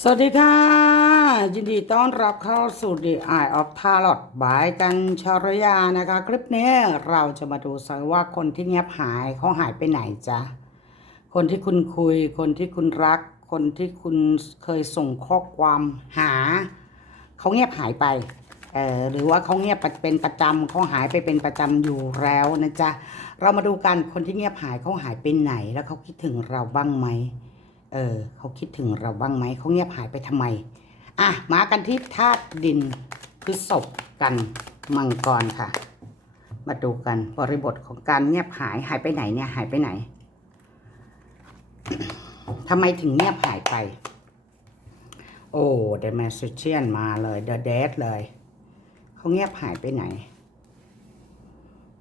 สวัสดีค่ะ ยินดีต้อนรับเข้าสู่ The Eye of Tarot บายกันชารยานะคะ คลิปนี้เราจะมาดูสัว่าคนที่เงียบหายเขาหายไปไหนจ๊ะ คนที่คุณคุย คนที่คุณรัก คนที่คุณเคยส่งข้อความหา เขาเงียบหายไปเออหรือว่าเขาเงียบเป็นประจำเขาหายไปเป็นประจำอยู่แล้วนะจ๊ะ เรามาดูกันคนที่เงียบหายเขาหายไปไหนแล้วเขาคิดถึงเราบ้างไหม เออเขาคิดถึงเราบ้างไหมเขาเงียบหายไปทำไม อะ มากันที่ธาตุดินพฤษภกันมังกรค่ะ มาดูกันบริบทของการเงียบหายหายไปไหนเนี่ยหายไปไหนทำไมถึงเงียบหายไป โอ้เดอะแมสเชียนมาเลยเดอะเดดเลย เขาเงียบหายไปไหน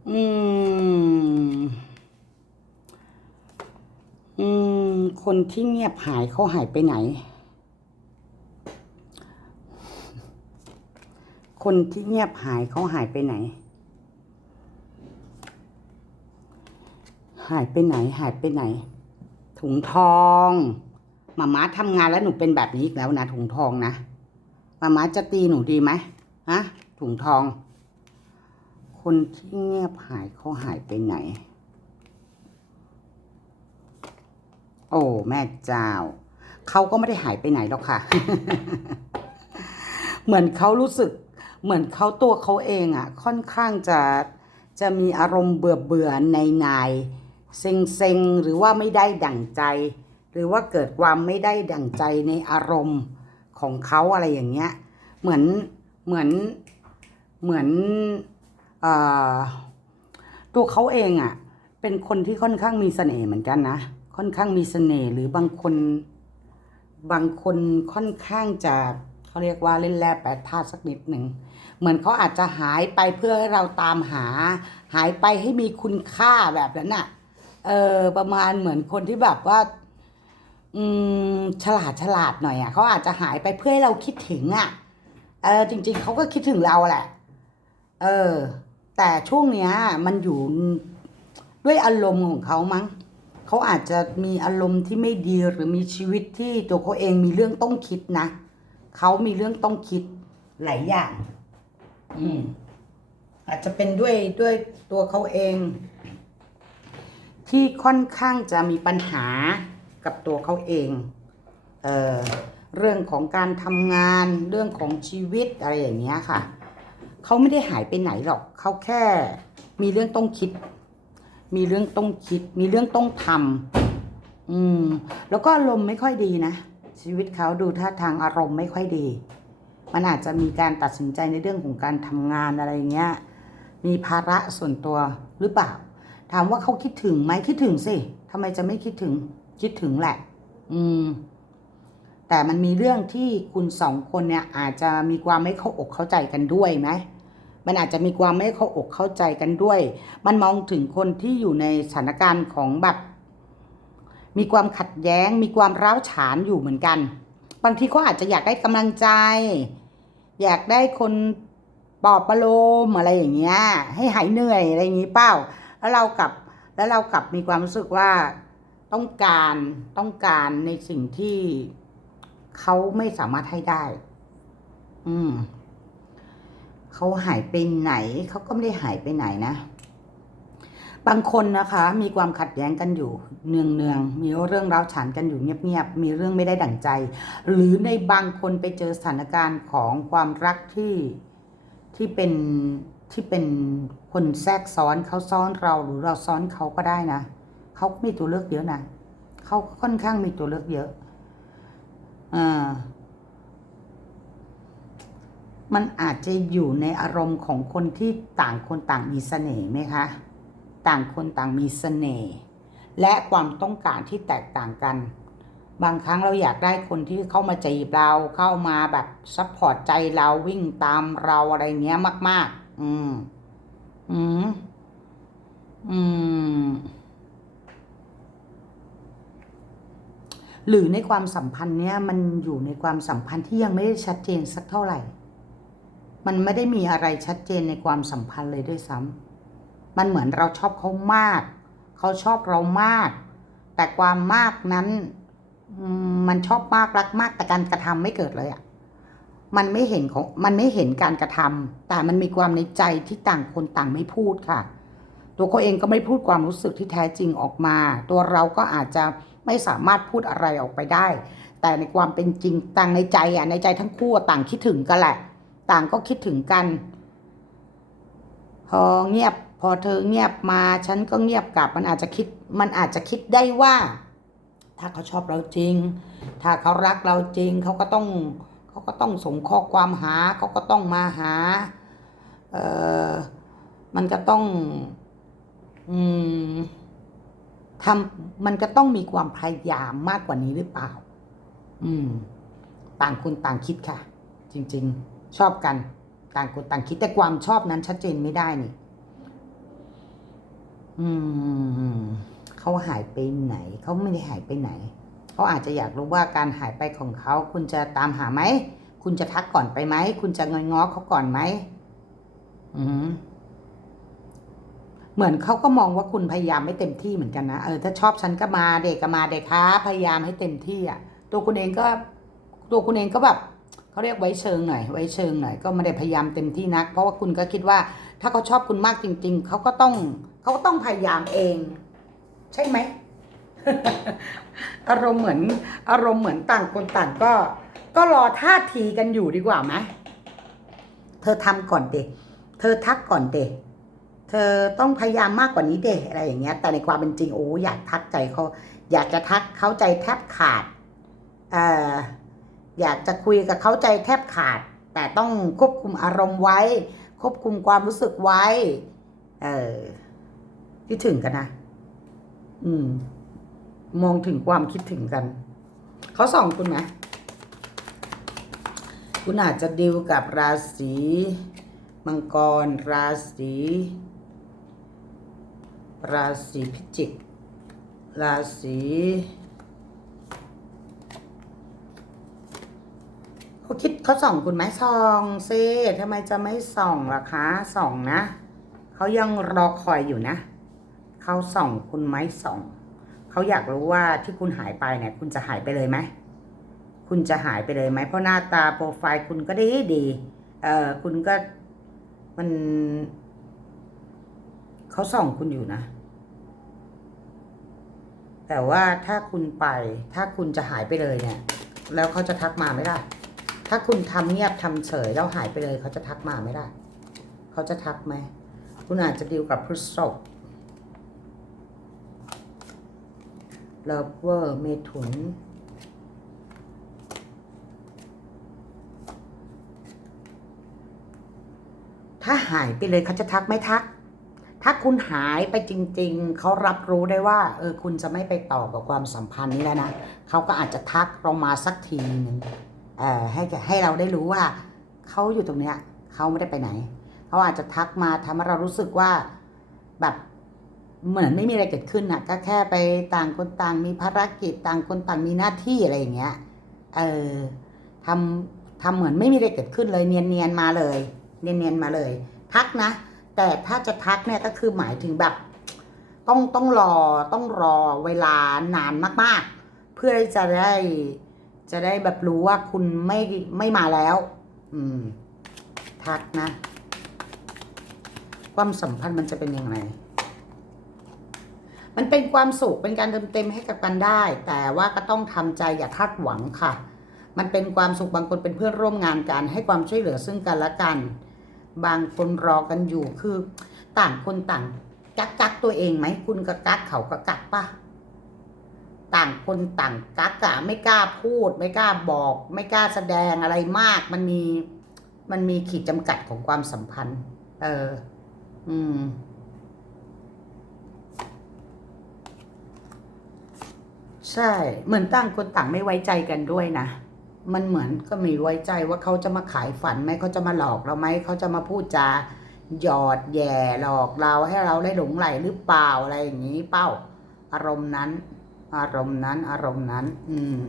อืม อืม คนที่เงียบหายเขาหายไปไหน คนที่เงียบหายเขาหายไปไหน หายไปไหนหายไปไหน ถุงทองมาม้าทำงานแล้วหนูเป็นแบบนี้อีกแล้วนะถุงทองนะมาม้าจะตีหนูดีไหมฮะถุงทอง คนที่เงียบหายเขาหายไปไหน โอ้ แม่เจ้า เขาก็ไม่ได้หายไปไหนหรอกค่ะ เหมือนเขารู้สึก เหมือนเขาตัวเขาเองอะ ค่อนข้างจะจะมีอารมณ์เบื่อเบื่อในนายเซ็งเซ็งหรือว่าไม่ได้ดั่งใจ หรือว่าเกิดความไม่ได้ดั่งใจในอารมณ์ของเขาอะไรอย่างเงี้ย เหมือนเหมือนเหมือนอตัวเขาเองอะ เป็นคนที่ค่อนข้างมีเสน่ห์เหมือนกันนะ ค่อนข้างมีเสน่ห์หรือบางคน บางคนค่อนข้างจะเขาเรียกว่าเล่นแร่แปดธาตุสักนิดหนึ่งเหมือนเขาอาจจะหายไปเพื่อให้เราตามหา หายไปให้มีคุณค่าแบบนั้นน่ะเออประมาณเหมือนคนที่แบบว่า อืมฉลาดฉลาดหน่อยอะเขาอาจจะหายไปเพื่อให้เราคิดถึงอะเออจริง ๆเขาก็คิดถึงเราแหละ เออ แต่ช่วงเนี้ย มันอยู่ด้วยอารมณ์ของเขามั้ง เขาอาจจะมีอารมณ์ที่ไม่ดีหรือมีชีวิตที่ตัวเขาเองมีเรื่องต้องคิดนะเขามีเรื่องต้องคิดหลายอย่าง อืม อาจจะเป็นด้วยด้วยตัวเขาเอง ที่ค่อนข้างจะมีปัญหากับตัวเขาเองเออเรื่องของการทำงานเรื่องของชีวิตอะไรอย่างเงี้ยค่ะเขาไม่ได้หายไปไหนหรอกเขาแค่มีเรื่องต้องคิด มีเรื่องต้องคิด มีเรื่องต้องทำอืม แล้วก็อารมณ์ไม่ค่อยดีนะ ชีวิตเขาดูท่าทางอารมณ์ไม่ค่อยดี มันอาจจะมีการตัดสินใจในเรื่องของการทำงานอะไรเงี้ย มีภาระส่วนตัวหรือเปล่า ถามว่าเขาคิดถึงไหมคิดถึงสิทำไมจะไม่คิดถึง คิดถึงแหละ อืม แต่มันมีเรื่องที่คุณสองคนเนี่ยอาจจะมีความไม่เข้าอกเข้าใจกันด้วยไหม มันอาจจะมีความไม่เข้าอกเข้าใจกันด้วย มันมองถึงคนที่อยู่ในสถานการณ์ของแบบ มีความขัดแย้ง มีความร้าวฉานอยู่เหมือนกัน บางทีเขาอาจจะอยากได้กำลังใจ อยากได้คนปลอบประโลมอะไรอย่างเงี้ย ให้หายเหนื่อยอะไรอย่างงี้เปล่าแล้วเรากลับแล้วเรากลับมีความรู้สึกว่าต้องการต้องการในสิ่งที่เขาไม่สามารถให้ได้ อืม เขาหายไปไหน เขาก็ไม่ได้หายไปไหนนะ บางคนนะคะมีความขัดแย้งกันอยู่เนืองเนืองๆมีเรื่องร้าวฉานกันอยู่เงียบๆมีเรื่องไม่ได้ดั่งใจ หรือในบางคนไปเจอสถานการณ์ของความรักที่ที่เป็นที่เป็นคนแทรกซ้อนเขาซ้อนเราหรือเราซ้อนเขาก็ได้นะเขามีตัวเลือกเยอะนะเขาค่อนข้างมีตัวเลือกเยอะอ่า มันอาจจะอยู่ในอารมณ์ของคนที่ต่างคนต่างมีเสน่ห์ไหมคะ ต่างคนต่างมีเสน่ห์และความต้องการที่แตกต่างกัน บางครั้งเราอยากได้คนที่เข้ามาจีบเราเข้ามาแบบซัพพอร์ตใจเราวิ่งตามเราอะไรเงี้ยมาก ๆ อืม อืม อืม หรือในความสัมพันธ์เนี้ยมันอยู่ในความสัมพันธ์ที่ยังไม่ได้ชัดเจนสักเท่าไหร่ มันไม่ได้มีอะไรชัดเจนในความสัมพันธ์เลยด้วยซ้ำมันเหมือนเราชอบเขามาก เขาชอบเรามาก แต่ความมากนั้นมันชอบมากรักมากแต่การกระทำไม่เกิดเลยอะ่ะ มันไม่เห็นของมันไม่เห็นการกระทำแต่มันมีความในใจที่ต่างคนต่างไม่พูดค่ะ ตัวเขาเองก็ไม่พูดความรู้สึกที่แท้จริงออกมา ตัวเราก็อาจจะไม่สามารถพูดอะไรออกไปได้ แต่ในความเป็นจริงต่างในใจอะในใจทั้งคู่ต่างคิดถึงกันแหละ ต่างก็คิดถึงกัน พอเงียบ พอเธอเงียบมา ฉันก็เงียบกลับ มันอาจจะคิด มันอาจจะคิดได้ว่า ถ้าเขาชอบเราจริง ถ้าเขารักเราจริง เขาก็ต้อง เขาก็ต้องส่งข้อความหา เขาก็ต้องมาหา เออมันก็ต้อง อืมทำมันก็ต้องมีความพยายามมากกว่านี้หรือเปล่า อืม ต่างคนต่างคิดค่ะ จริง ๆ ชอบกัน ต่างคนต่างคิดแต่ความชอบนั้นชัดเจนไม่ได้นี่ อืมเขาหายไปไหน เขาไม่ได้หายไปไหน เขาอาจจะอยากรู้ว่าการหายไปของเขาคุณจะตามหาไหม คุณจะทักก่อนไปไหม คุณจะงอยง้อเขาก่อนไหมอืมเหมือนเขาก็มองว่าคุณพยายามไม่เต็มที่เหมือนกันนะ เออถ้าชอบฉันก็มาเด็กก็มาเด็กค้าพยายามให้เต็มที่อะ ตัวคุณเองก็ ตัวคุณเองก็แบบ เขาเรียกไว้เชิงหน่อย ไว้เชิงหน่อยก็ไม่ได้พยายามเต็มที่นัก เพราะว่าคุณก็คิดว่า ถ้าเขาชอบคุณมากจริง ๆเขาก็ต้องเขาก็ต้องพยายามเอง ใช่ไหมอารมณ์เหมือน อารมณ์เหมือนต่างคนต่างก็ ก็รอท่าทีกันอยู่ดีกว่าไหมเธอทำก่อนเดเธอทักก่อนเดเธอต้องพยายามมากกว่านี้เดอะไรอย่างเงี้ย แต่ในความเป็นจริงโอ้อยากทักใจเขาอยากจะทักเขาใจแทบขาด เอ่อ อยากจะคุยกับเขาใจแทบขาด แต่ต้องควบคุมอารมณ์ไว้ ควบคุมความรู้สึกไว้ เออคิดถึงกันนะ อืม มองถึงความคิดถึงกัน เขาส่องคุณไหมคุณอาจจะดิวกับราศีมังกร ราศีราศีพิจิก ราศี เขาส่องคุณไหมส่องซิทำไมจะไม่ส่องล่ะคะส่องนะเขายังรอคอยอยู่นะเขาส่องคุณไหมส่องเขาอยากรู้ว่าที่คุณหายไปเนี่ย คุณจะหายไปเลยไหมคุณจะหายไปเลยไหมเพราะหน้าตาโปรไฟล์คุณก็ดีดีเออคุณก็มันเขาส่องคุณอยู่นะ แต่ว่าถ้าคุณไป ถ้าคุณจะหายไปเลยเนี่ย แล้วเขาจะทักมาไม่ได้ ถ้าคุณทำเงียบทำเฉยแล้วหายไปเลยเขาจะทักมาไม่ได้ เขาจะทักไหม คุณอาจจะดีลกับพฤษภเลเวอร์เมถุน ถ้าหายไปเลยเขาจะทักไม่ทัก ถ้าคุณหายไปจริง ๆ เขารับรู้ได้ว่า เออ คุณจะไม่ไปต่อกับความสัมพันธ์นี้แล้วนะ เขาก็อาจจะทักเรามาสักทีหนึ่ง ให้ให้เราได้รู้ว่าเขาอยู่ตรงเนี้ยเขาไม่ได้ไปไหนเขาอาจจะทักมาทำให้เรารู้สึกว่าแบบเหมือนไม่มีอะไรเกิดขึ้นน่ะก็แค่ไปต่างคนต่างมีภารกิจต่างคนต่างมีหน้าที่อะไรอย่างเงี้ยเออทำทำเหมือนไม่มีอะไรเกิดขึ้นเลยเนียนเนียนๆมาเลย เนียนเนียนๆมาเลย ทักนะ แต่ถ้าจะทักเนี่ยก็คือหมายถึงแบบ ต้องต้องรอต้องรอเวลานานมาก ๆ เพื่อที่จะได้ จะได้แบบรู้ว่าคุณไม่ไม่มาแล้ว อืม ทักนะ ความสัมพันธ์มันจะเป็นยังไง มันเป็นความสุขเป็นการเติมเต็มให้กับกันได้ แต่ว่าก็ต้องทำใจอย่าคาดหวังค่ะ มันเป็นความสุขบางคนเป็นเพื่อนร่วมงานกัน ให้ความช่วยเหลือซึ่งกันและกัน บางคนรอกันอยู่คือ ต่างคนต่างกักกักตัวเองไหมคุณก็กักเขาก็กักปะ ต่างคนต่างกักอะไม่กล้าพูด ไม่กล้าบอก ไม่กล้าแสดงอะไรมาก มันมีมันมีขีดจำกัดของความสัมพันธ์ เออ อืมใช่ เหมือนต่างคนต่างไม่ไว้ใจกันด้วยนะ มันเหมือนก็ไม่ไว้ใจว่าเขาจะมาขายฝันไหมเขาจะมาหลอกเราไหมเขาจะมาพูดจาหยอดแย่หลอกเราให้เราได้หลงไหลหรือเปล่าอะไรอย่างนี้เป้าอารมณ์นั้น อารมณ์นั้น อารมณ์นั้น อืม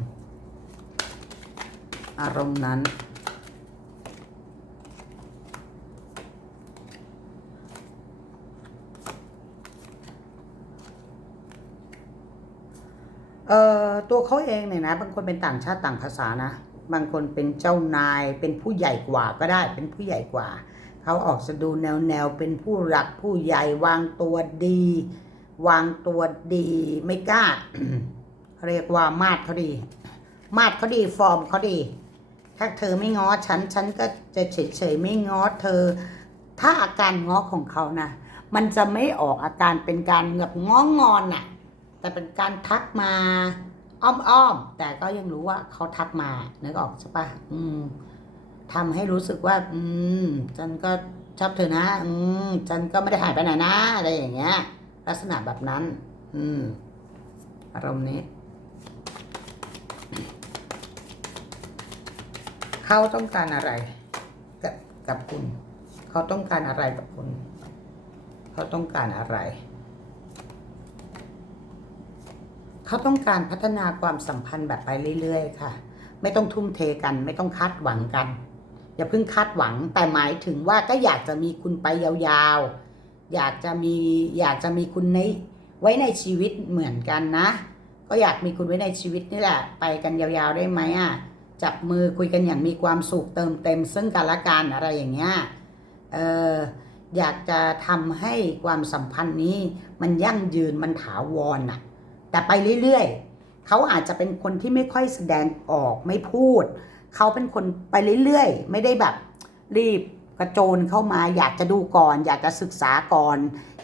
อารมณ์นั้น เอ่อ ตัวเขาเองเนี่ยนะ บางคนเป็นต่างชาติต่างภาษานะ บางคนเป็นเจ้านาย เป็นผู้ใหญ่กว่าก็ได้ เป็นผู้ใหญ่กว่า เขาออกจะดูแนวแนวเป็นผู้หลักผู้ใหญ่วางตัวดี วางตัวดีไม่กล้า เรียกว่ามาดเขาดี มาดเขาดีฟอร์มเขาดี ถ้าเธอไม่ง้อฉัน ฉันก็จะเฉยๆไม่ง้อเธอ ถ้าอาการง้อของเขานะมันจะไม่ออกอาการเป็นการแบบง้องอนน่ะ แต่เป็นการทักมาอ้อมๆแต่ก็ยังรู้ว่าเขาทักมานึกออกใช่ปะอืมทำให้รู้สึกว่า อืม ฉันก็ชอบเธอนะ อืม ฉันก็ไม่ได้หายไปไหนนะอะไรอย่างเงี้ย ลักษณะแบบนั้น อืม อารมณ์นี้ เขาต้องการอะไร กับกับคุณ เขาต้องการอะไรกับคุณ เขาต้องการอะไร เขาต้องการพัฒนาความสัมพันธ์แบบไปเรื่อยๆ ค่ะ ไม่ต้องทุ่มเทกัน ไม่ต้องคาดหวังกัน อย่าเพิ่งคาดหวังแต่หมายถึงว่าก็อยากจะมีคุณไปยาวๆ อยากจะมีอยากจะมีคุณในไว้ในชีวิตเหมือนกันนะ ก็อยากมีคุณไว้ในชีวิตนี่แหละ ไปกันยาวๆได้ไหมอะจับมือคุยกันอย่างมีความสุขเติมเต็ม ซึ่งกันและกันอะไรอย่างเงี้ยเอออยากจะทำให้ความสัมพันธ์นี้มันยั่งยืนมันถาวรน่ะ แต่ไปเรื่อยๆเขาอาจจะเป็นคนที่ไม่ค่อยแสดงออกไม่พูด เขาเป็นคนไปเรื่อยๆ ไม่ได้แบบรีบ กระโจนเข้ามาอยากจะดูก่อน อยากจะศึกษาก่อน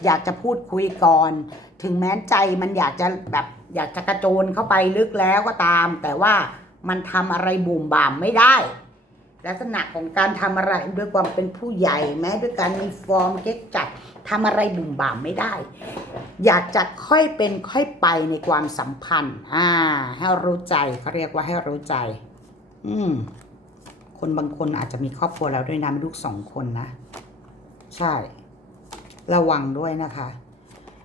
อยากจะพูดคุยก่อน ถึงแม้ใจมันอยากจะแบบอยากจะกระโจนเข้าไปลึกแล้วก็ตาม แต่ว่ามันทำอะไรบุ่มบ่ามไม่ได้ ลักษณะของการทำอะไรด้วยความเป็นผู้ใหญ่แม้ด้วยการมีฟอร์มเก๊กจัดทำอะไรบุ่มบ่ามไม่ได้ อยากจะค่อยเป็นค่อยไปในความสัมพันธ์ อ่า ให้รู้ใจเขาเรียกว่าให้รู้ใจ อืม คนบางคนอาจจะมีครอบครัวแล้วด้วยนะมีลูกสองคนนะ ใช่ ระวังด้วยนะคะ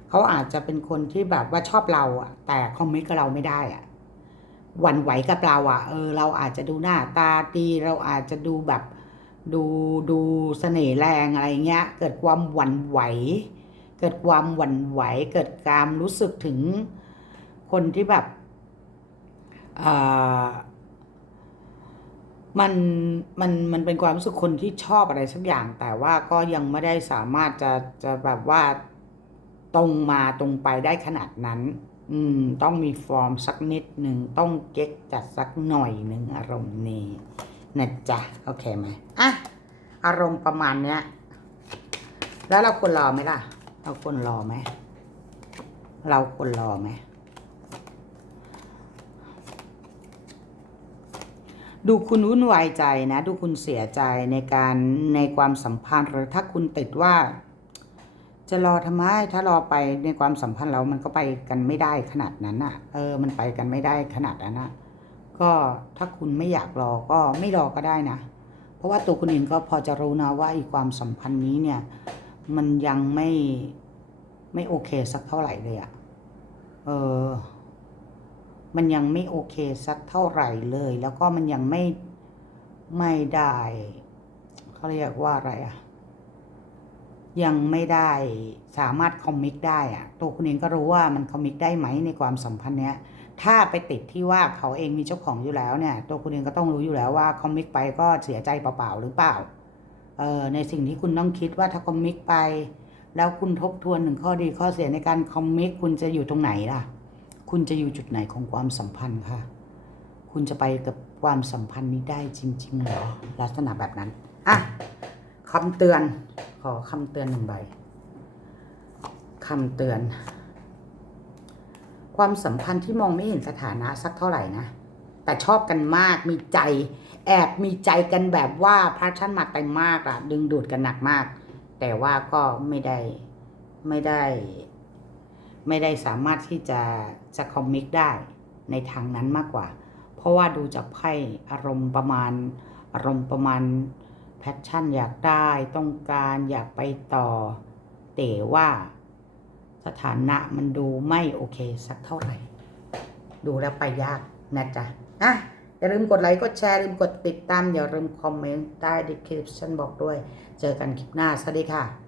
เขาอาจจะเป็นคนที่แบบว่าชอบเราอะแต่คอมมิตกับเราไม่ได้อะหวั่นไหวกับเราอะเออ เราอาจจะดูหน้าตาดีเราอาจจะดูแบบดูดูเสน่ห์แรงอะไรเงี้ย เกิดความหวั่นไหว เกิดความหวั่นไหว เกิดการรู้สึกถึงคนที่แบบอ่า มันมันมันเป็นความรู้สึกคนที่ชอบอะไรสักอย่าง แต่ว่าก็ยังไม่ได้สามารถจะจะแบบว่าตรงมาตรงไปได้ขนาดนั้น อืม ต้องมีฟอร์มสักนิดหนึ่งต้องเก๊กจัดสักหน่อยหนึ่งอารมณ์นี้นะจ๊ะโอเคไหมอะอารมณ์ประมาณเนี้ย แล้วเราควรรอไหมล่ะ เราควรรอไหมเราควรรอไหม ดูคุณวุ่นวายใจนะ ดูคุณเสียใจในการในความสัมพันธ์ หรือถ้าคุณติดว่า จะรอทำไม ถ้ารอไปในความสัมพันธ์เรามันก็ไปกันไม่ได้ขนาดนั้นอะ เออ มันไปกันไม่ได้ขนาดนั้นอะ ก็ถ้าคุณไม่อยากรอก็ไม่รอก็ได้นะ เพราะว่าตัวคุณเองก็พอจะรู้นะว่าอีความสัมพันธ์นี้เนี่ย มันยังไม่ไม่โอเคสักเท่าไหร่เลยอะ เออ มันยังไม่โอเคสักเท่าไหร่เลย แล้วก็มันยังไม่ไม่ได้เขาเรียกว่าอะไรอะยังไม่ได้สามารถคอมมิตได้อะตัวคุณเองก็รู้ว่ามันคอมมิตได้ไหมในความสัมพันธ์เนี้ย ถ้าไปติดที่ว่าเขาเองมีเจ้าของอยู่แล้วเนี่ย ตัวคุณเองก็ต้องรู้อยู่แล้วว่าคอมมิตไปก็เสียใจเปล่าๆหรือเปล่าเอ่อในสิ่งที่คุณต้องคิดว่าถ้าคอมมิตไป แล้วคุณทบทวนถึงข้อดีข้อเสียในการคอมมิตคุณจะอยู่ตรงไหนล่ะ คุณจะอยู่จุดไหนของความสัมพันธ์คะคุณจะไปกับความสัมพันธ์นี้ได้จริงๆหรอลักษณะแบบนั้น อะคำเตือน ขอคำเตือนหนึ่งใบคำเตือน ความสัมพันธ์ที่มองไม่เห็นสถานะสักเท่าไหร่นะ แต่ชอบกันมากมีใจ แอบมีใจกันแบบว่าพระชั่นมาเต็มมากอะดึงดูดกันหนักมาก แต่ว่าก็ไม่ได้ไม่ได้ ไม่ได้สามารถที่จะจะคอมมิกได้ในทางนั้นมากกว่า เพราะว่าดูจากไพ่อารมณ์ประมาณ อารมณ์ประมาณแพชชั่นอยากได้ต้องการอยากไปต่อ แต่ว่าสถานะมันดูไม่โอเคสักเท่าไหร่ ดูแล้วไปยากนะจ๊ะอะอย่าลืมกดไลค์กดแชร์ลืมกดติดตามอย่าลืมคอมเมนต์ใต้ description บอกด้วย เจอกันคลิปหน้า สวัสดีค่ะ